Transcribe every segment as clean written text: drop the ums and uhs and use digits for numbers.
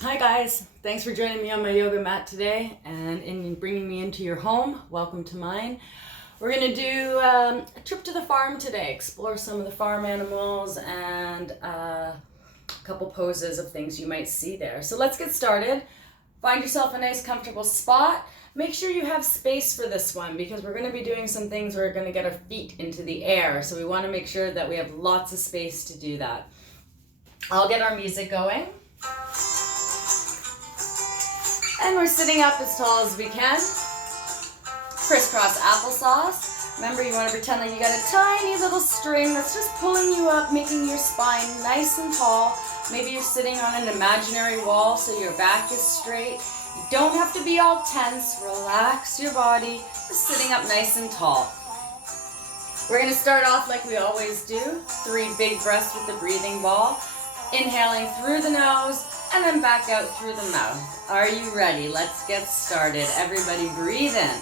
Hi guys, thanks for joining me on my yoga mat today and in bringing me into your home. Welcome to mine. We're going to do a trip to the farm today, explore some of the farm animals and a couple poses of things you might see there. So let's get started. Find yourself a nice comfortable spot. Make sure you have space for this one because we're going to be doing some things where we're going to get our feet into the air. So we want to make sure that we have lots of space to do that. I'll get our music going. And we're sitting up as tall as we can. Crisscross applesauce. Remember, you want to pretend like you got a tiny little string that's just pulling you up, making your spine nice and tall. Maybe you're sitting on an imaginary wall so your back is straight. You don't have to be all tense. Relax your body. Just sitting up nice and tall. We're going to start off like we always do. 3 big breaths with the breathing ball. Inhaling through the nose and then back out through the mouth. Are you ready? Let's get started. Everybody breathe in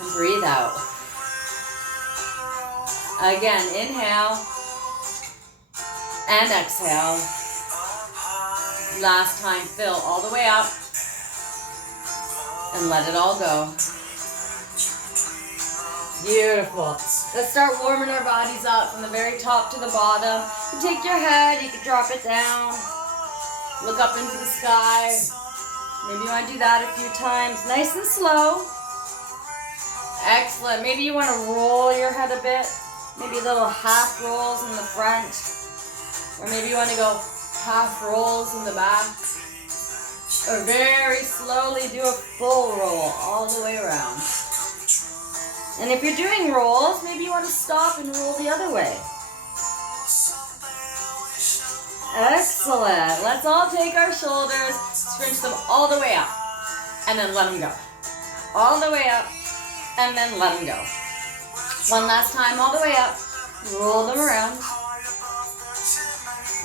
and breathe out. Again, inhale and exhale. Last time, fill all the way up and let it all go. Beautiful. Let's start warming our bodies up from the very top to the bottom. You take your head, you can drop it down. Look up into the sky. Maybe you want to do that a few times. Nice and slow. Excellent. Maybe you want to roll your head a bit. Maybe little half rolls in the front. Or maybe you want to go half rolls in the back. Or very slowly do a full roll all the way around. And if you're doing rolls, maybe you want to stop and roll the other way. Excellent. Let's all take our shoulders, scrunch them all the way up, and then let them go. All the way up, and then let them go. One last time, all the way up. Roll them around.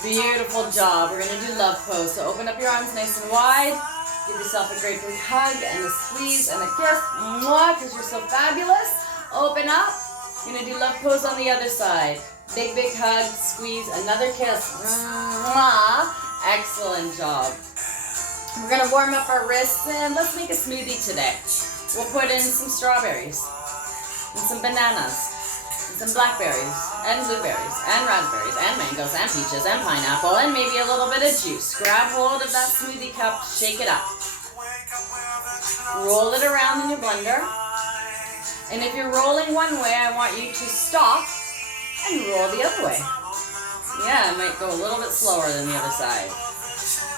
Beautiful job. We're going to do love pose. So open up your arms nice and wide. Give yourself a great big hug and a squeeze and a kiss. Mwah, because you're so fabulous. Open up. You're going to do love pose on the other side. Big, big hug, squeeze, another kiss. Mwah. Excellent job. We're going to warm up our wrists and let's make a smoothie today. We'll put in some strawberries and some bananas and some blackberries and blueberries and raspberries and mangoes and peaches and pineapple and maybe a little bit of juice. Grab hold of that smoothie cup, shake it up. Roll it around in your blender. And if you're rolling one way, I want you to stop and roll the other way. Yeah, it might go a little bit slower than the other side.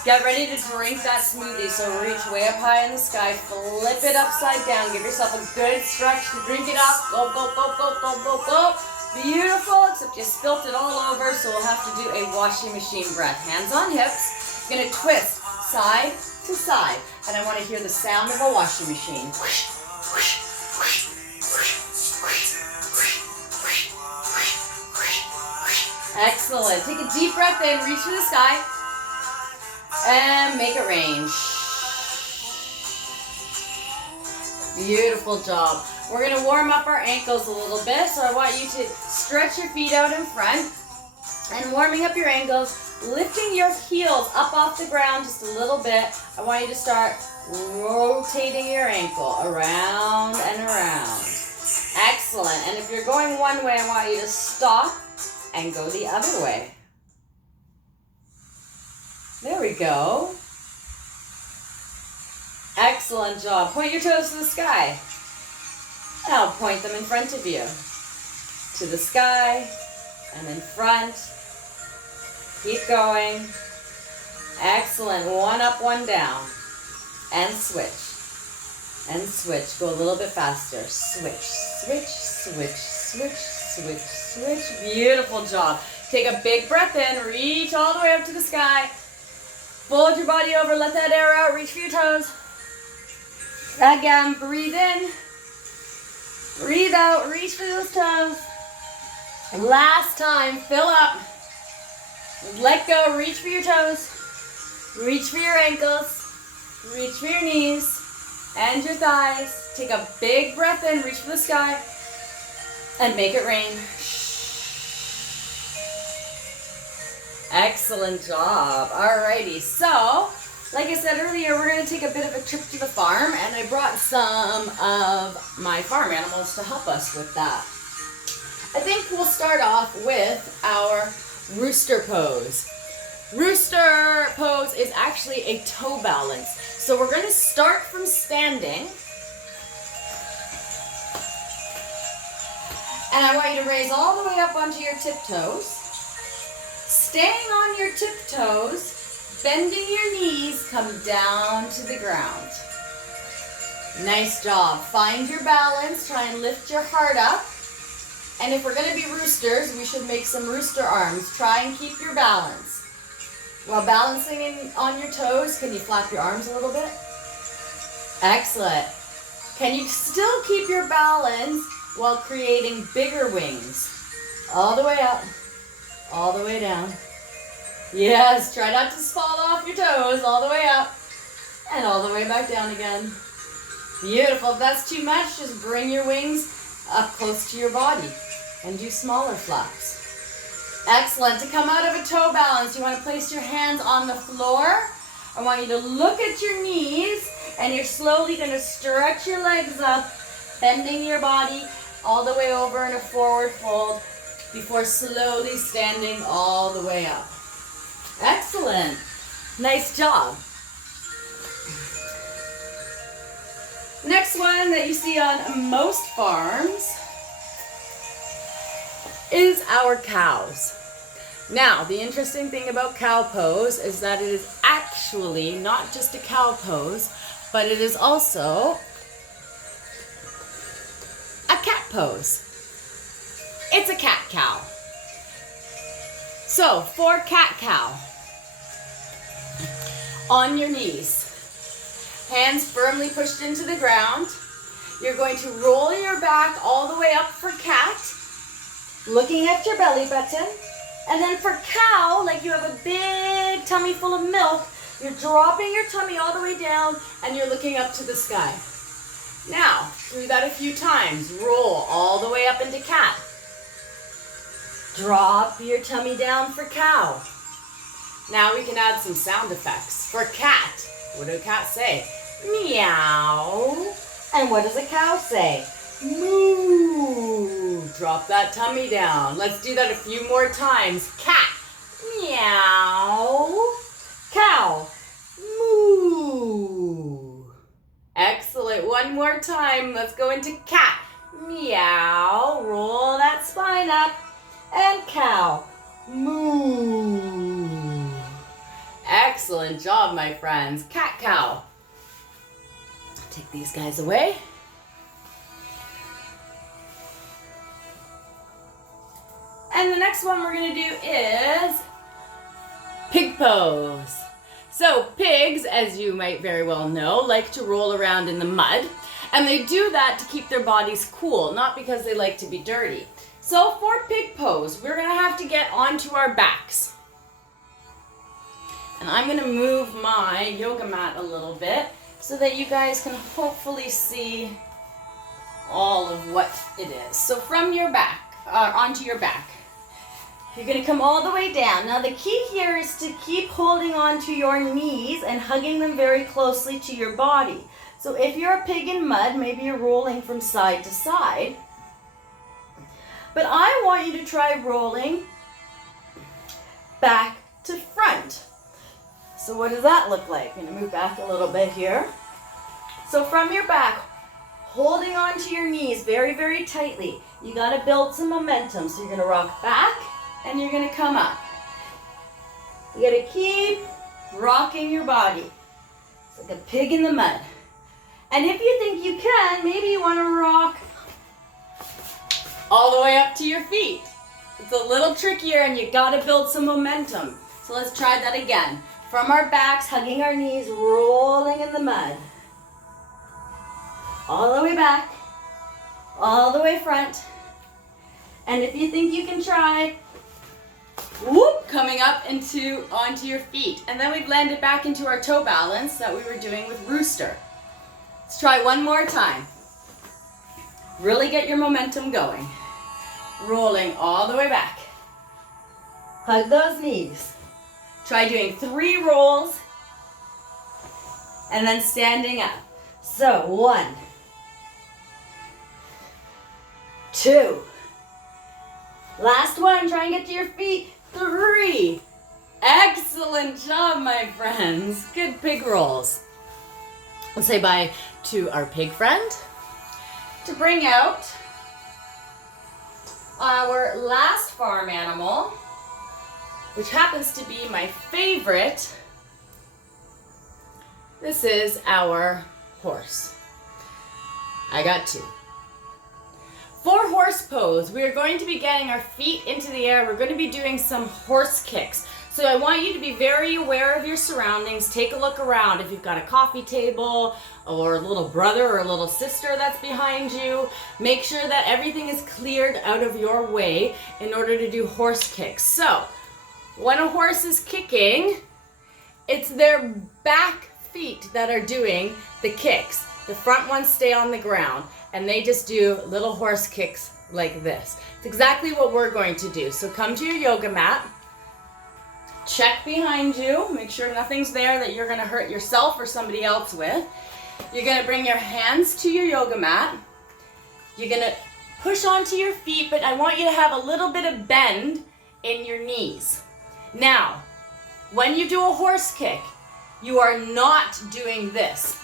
Get ready to drink that smoothie. So reach way up high in the sky, flip it upside down, give yourself a good stretch to drink it up. Go, go, go, go, go, go, go. Beautiful, except you spilt it all over, so we'll have to do a washing machine breath. Hands on hips. You're gonna twist side to side, and I want to hear the sound of a washing machine. Whoosh, whoosh, whoosh. Excellent. Take a deep breath in, reach for the sky, and make it rain. Beautiful job. We're going to warm up our ankles a little bit, so I want you to stretch your feet out in front and warming up your ankles, lifting your heels up off the ground just a little bit. I want you to start rotating your ankle around and around. Excellent. And if you're going one way, I want you to stop and go the other way. There we go. Excellent job. Point your toes to the sky. Now point them in front of you. To the sky and in front. Keep going. Excellent. One up, one down. And switch. And switch. Go a little bit faster. Switch, switch, switch, switch, switch, switch. Beautiful job. Take a big breath in. Reach all the way up to the sky. Fold your body over. Let that air out. Reach for your toes. Again, breathe in. Breathe out. Reach for those toes. Last time, fill up. Let go. Reach for your toes. Reach for your ankles. Reach for your knees and your thighs. Take a big breath in. Reach for the sky. And make it rain. Excellent job. Alrighty, so like I said earlier, we're going to take a bit of a trip to the farm, and I brought some of my farm animals to help us with that. I think we'll start off with our rooster pose. Rooster pose is actually a toe balance. So we're going to start from standing. And I want you to raise all the way up onto your tiptoes. Staying on your tiptoes, bending your knees, come down to the ground. Nice job. Find your balance. Try and lift your heart up. And if we're going to be roosters, we should make some rooster arms. Try and keep your balance. While balancing on your toes, can you flap your arms a little bit? Excellent. Can you still keep your balance while creating bigger wings? All the way up, all the way down. Yes, try not to fall off your toes. All the way up and all the way back down again. Beautiful. If that's too much, just bring your wings up close to your body and do smaller flaps. Excellent. To come out of a toe balance, you want to place your hands on the floor. I want you to look at your knees, and you're slowly going to stretch your legs up, bending your body all the way over in a forward fold before slowly standing all the way up. Excellent. Nice job. Next one that you see on most farms is our cows. Now, the interesting thing about cow pose is that it is actually not just a cow pose, but it is also a cat pose. It's a cat cow. So, for cat cow, on your knees, hands firmly pushed into the ground, you're going to roll your back all the way up for cat, looking at your belly button. And then for cow, like you have a big tummy full of milk, you're dropping your tummy all the way down and you're looking up to the sky. Now, do that a few times. Roll all the way up into cat. Drop your tummy down for cow. Now we can add some sound effects. For cat, what do cats say? Meow. And what does a cow say? Moo. Drop that tummy down. Let's do that a few more times. Cat. Meow. Cow. Moo. Excellent. One more time. Let's go into cat. Meow. Roll that spine up. And cow. Moo. Excellent job, my friends. Cat cow. Take these guys away. And the next one we're going to do is pig pose. So pigs, as you might very well know, like to roll around in the mud. And they do that to keep their bodies cool, not because they like to be dirty. So for pig pose, we're going to have to get onto our backs. And I'm going to move my yoga mat a little bit so that you guys can hopefully see all of what it is. So from your back, onto your back. You're going to come all the way down. Now the key here is to keep holding on to your knees and hugging them very closely to your body. So if you're a pig in mud, maybe you're rolling from side to side. But I want you to try rolling back to front. So what does that look like? I'm going to move back a little bit here. So from your back, holding on to your knees very, very tightly. You got to build some momentum. So you're going to rock back. And you're going to come up. You got to keep rocking your body. It's like a pig in the mud. And if you think you can, maybe you want to rock all the way up to your feet. It's a little trickier and you got to build some momentum. So let's try that again. From our backs, hugging our knees, rolling in the mud. All the way back, all the way front. And if you think you can try, whoop, coming up onto your feet. And then we've landed back into our toe balance that we were doing with Rooster. Let's try one more time. Really get your momentum going. Rolling all the way back. Hug those knees. Try doing 3 rolls and then standing up. So 1, 2, last one, try and get to your feet, 3. Excellent job, my friends. Good pig rolls. Let's say bye to our pig friend. To bring out our last farm animal, which happens to be my favorite. This is our horse. I got 2. For horse pose, we are going to be getting our feet into the air. We're going to be doing some horse kicks. So I want you to be very aware of your surroundings. Take a look around. If you've got a coffee table or a little brother or a little sister that's behind you, make sure that everything is cleared out of your way in order to do horse kicks. So when a horse is kicking, it's their back feet that are doing the kicks. The front ones stay on the ground and they just do little horse kicks like this. It's exactly what we're going to do. So come to your yoga mat. Check behind you, make sure nothing's there that you're gonna hurt yourself or somebody else with. You're gonna bring your hands to your yoga mat. You're gonna push onto your feet, but I want you to have a little bit of bend in your knees. Now, when you do a horse kick, you are not doing this.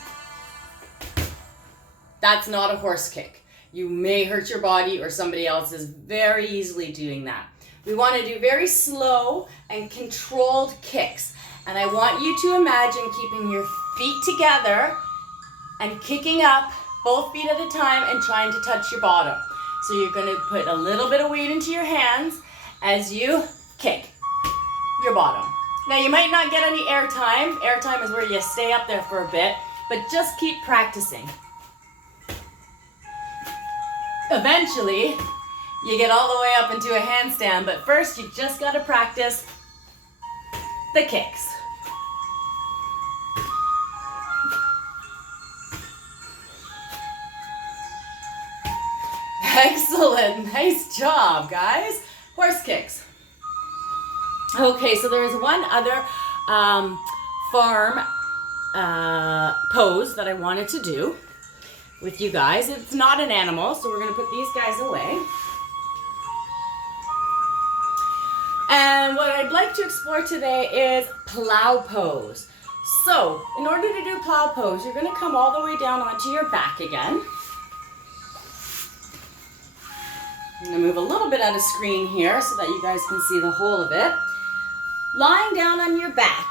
That's not a horse kick. You may hurt your body or somebody else is very easily doing that. We want to do very slow and controlled kicks. And I want you to imagine keeping your feet together and kicking up both feet at a time and trying to touch your bottom. So you're going to put a little bit of weight into your hands as you kick your bottom. Now you might not get any air time. Air time is where you stay up there for a bit, but just keep practicing. Eventually, you get all the way up into a handstand, but first you just got to practice the kicks. Excellent, nice job, guys. Horse kicks. Okay, so there is one other farm pose that I wanted to do with you guys. It's not an animal, so we're gonna put these guys away. And what I'd like to explore today is plow pose. So, in order to do plow pose, you're gonna come all the way down onto your back again. I'm gonna move a little bit out of screen here so that you guys can see the whole of it. Lying down on your back.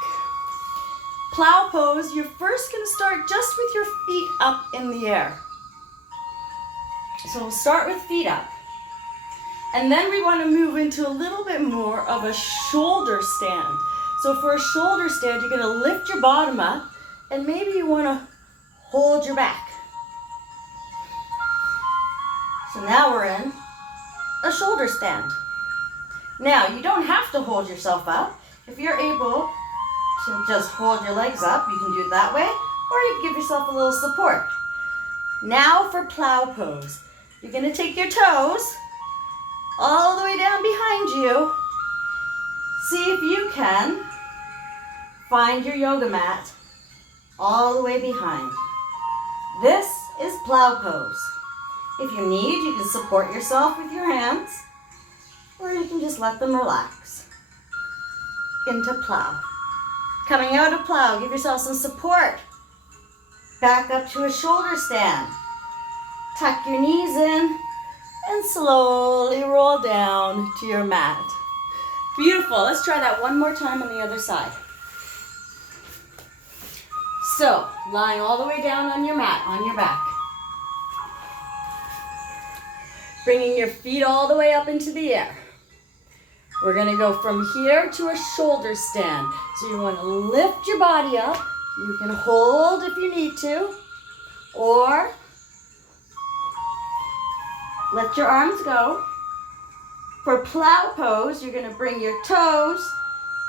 Plow pose, you're first gonna start just with your feet up in the air. So we'll start with feet up. And then we want to move into a little bit more of a shoulder stand. So for a shoulder stand, you're going to lift your bottom up and maybe you want to hold your back. So now we're in a shoulder stand. Now, you don't have to hold yourself up. If you're able to just hold your legs up, you can do it that way, or you can give yourself a little support. Now for plow pose. You're going to take your toes all the way down behind you. See if you can find your yoga mat all the way behind. This is plow pose. If you need, you can support yourself with your hands, or you can just let them relax into plow. Coming out of plow, give yourself some support. Back up to a shoulder stand. Tuck your knees in and slowly roll down to your mat. Beautiful. Let's try that one more time on the other side. So, lying all the way down on your mat, on your back. Bringing your feet all the way up into the air. We're going to go from here to a shoulder stand. So you want to lift your body up. You can hold if you need to, or let your arms go. For plow pose, you're going to bring your toes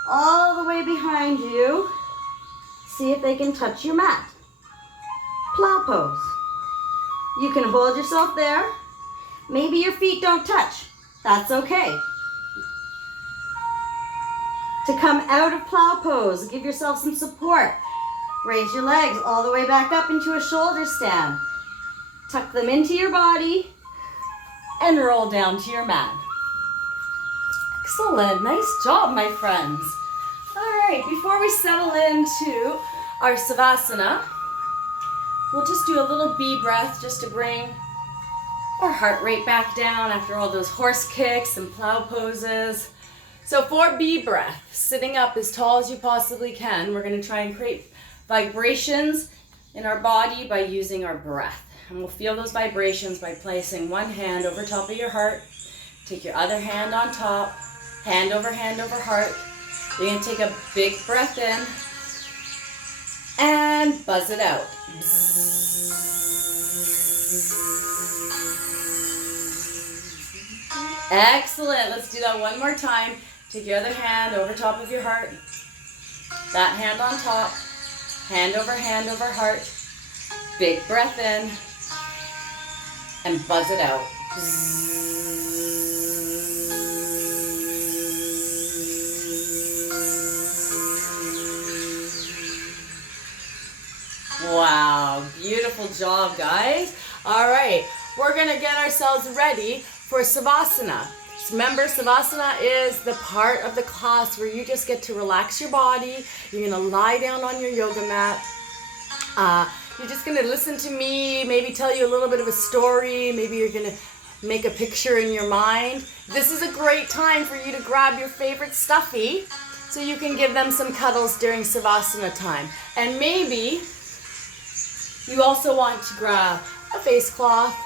all the way behind you. See if they can touch your mat. Plow pose. You can hold yourself there. Maybe your feet don't touch. That's okay. to come out of plow pose. Give yourself some support. Raise your legs all the way back up into a shoulder stand. Tuck them into your body and roll down to your mat. Excellent. Nice job, my friends. All right, before we settle into our Savasana, we'll just do a little bee breath just to bring our heart rate back down after all those horse kicks and plow poses. So for bee breath, sitting up as tall as you possibly can, we're going to try and create vibrations in our body by using our breath. And we'll feel those vibrations by placing one hand over top of your heart. Take your other hand on top, hand over heart. You're going to take a big breath in and buzz it out. Excellent. Let's do that one more time. Take your other hand over top of your heart. That hand on top. Hand over heart. Big breath in. And buzz it out. Wow, beautiful job, guys. All right, we're gonna get ourselves ready for Savasana. So remember, Savasana is the part of the class where you just get to relax your body. You're gonna lie down on your yoga mat. You're just gonna listen to me, maybe tell you a little bit of a story. Maybe you're gonna make a picture in your mind. This is a great time for you to grab your favorite stuffy so you can give them some cuddles during Savasana time. And maybe you also want to grab a face cloth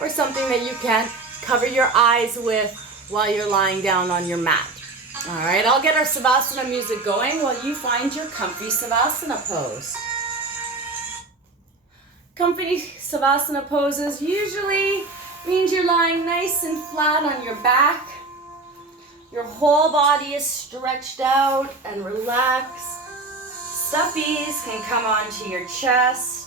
or something that you can cover your eyes with while you're lying down on your mat. All right, I'll get our Savasana music going while you find your comfy Savasana pose. Comfy Savasana poses usually means you're lying nice and flat on your back. Your whole body is stretched out and relaxed. Stuffies can come onto your chest.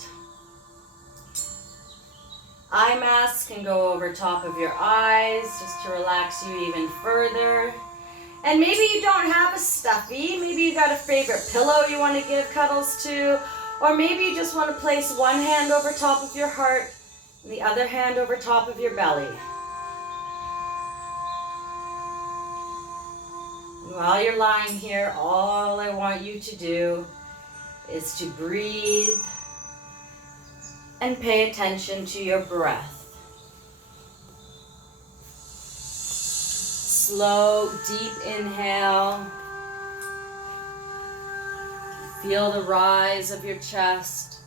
Eye masks can go over top of your eyes just to relax you even further. And maybe you don't have a stuffy. Maybe you got a favorite pillow you want to give cuddles to. Or maybe you just want to place one hand over top of your heart and the other hand over top of your belly. While you're lying here, all I want you to do is to breathe and pay attention to your breath. Slow, deep inhale. Feel the rise of your chest.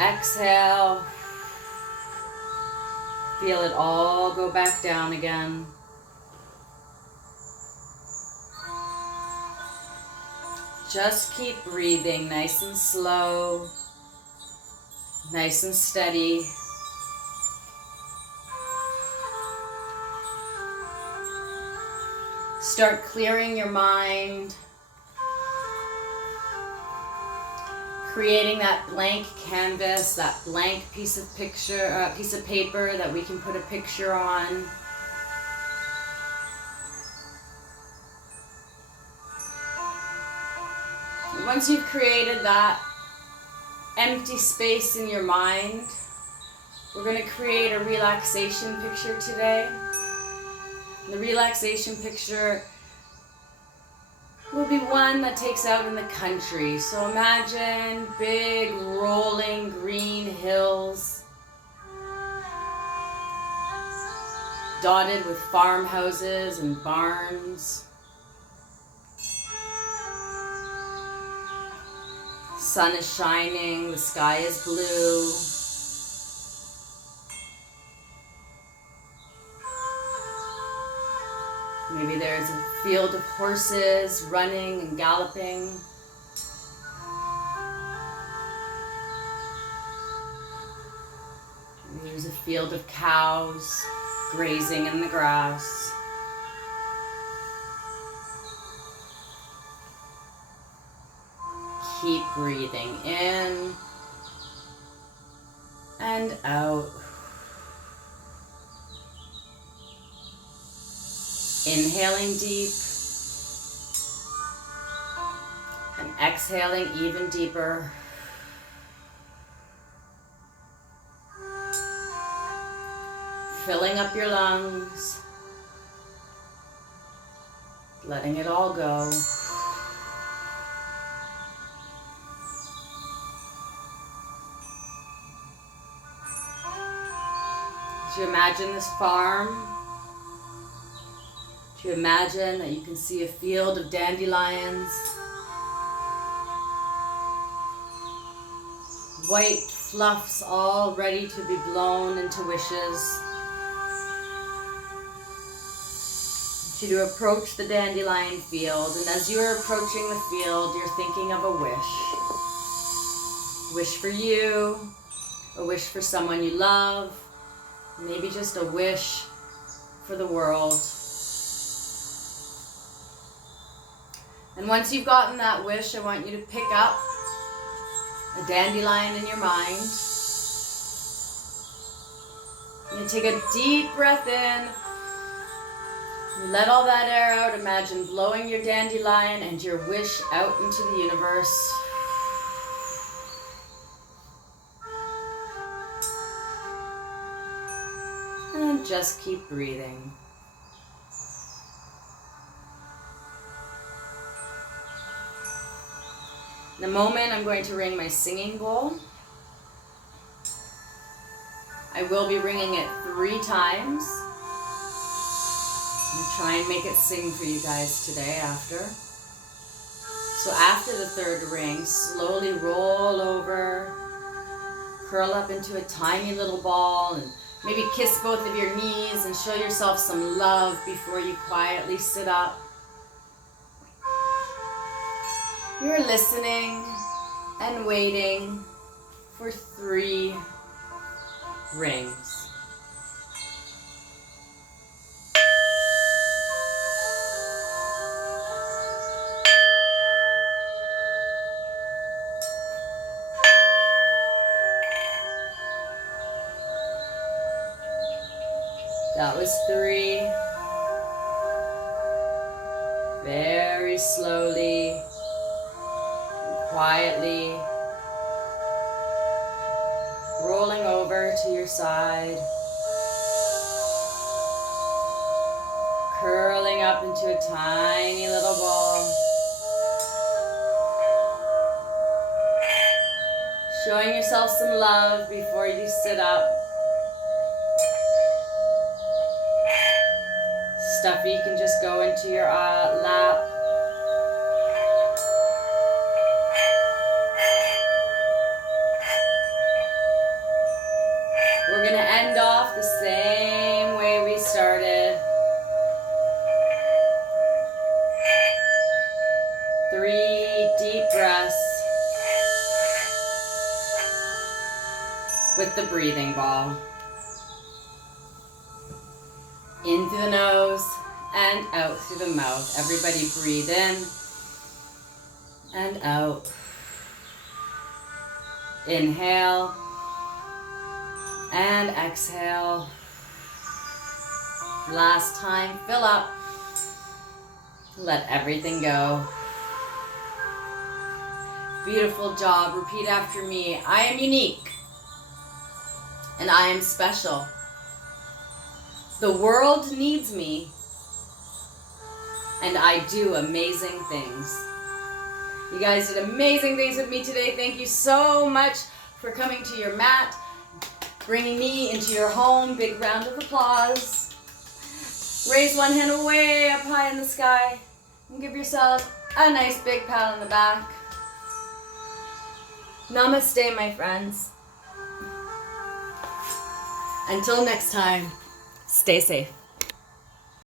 Exhale. Feel it all go back down again. Just keep breathing nice and slow, nice and steady. Start clearing your mind, creating that blank canvas, that blank piece of paper that we can put a picture on. Once you've created that empty space in your mind, we're going to create a relaxation picture today. The relaxation picture will be one that takes out in the country. So imagine big rolling green hills dotted with farmhouses and barns. Sun is shining, the sky is blue. Maybe there's a field of horses running and galloping. Maybe there's a field of cows grazing in the grass. Keep breathing in and out. Inhaling deep exhaling even deeper. Filling up your lungs. Letting it all go. As you imagine this farm, do you imagine that you can see a field of dandelions, white fluffs all ready to be blown into wishes. I want you to approach the dandelion field, and as you are approaching the field, you're thinking of a wish. A wish for you, a wish for someone you love, maybe just a wish for the world. And once you've gotten that wish, I want you to pick up a dandelion in your mind. You take a deep breath in. Let all that air out. Imagine blowing your dandelion and your wish out into the universe. And just keep breathing. In a moment, I'm going to ring my singing bowl. I will be ringing it 3 times. I'm going to try and make it sing for you guys today after. So after the 3rd ring, slowly roll over, curl up into a tiny little ball, and maybe kiss both of your knees and show yourself some love before you quietly sit up. You're listening and waiting for 3 rings. That was 3. Very slowly, quietly, rolling over to your side, curling up into a tiny little ball, showing yourself some love before you sit up. Stuffy can just go into your lap. We're going to end off the same way we started. 3 deep breaths with the breathing ball. In through the nose and out through the mouth. Everybody breathe in and out. Inhale and exhale. Last time, fill up. Let everything go. Beautiful job. Repeat after me. I am unique and I am special. The world needs me, and I do amazing things. You guys did amazing things with me today. Thank you so much for coming to your mat, bringing me into your home. Big round of applause. Raise one hand way up high in the sky, and give yourself a nice big pat on the back. Namaste, my friends. Until next time. Stay safe.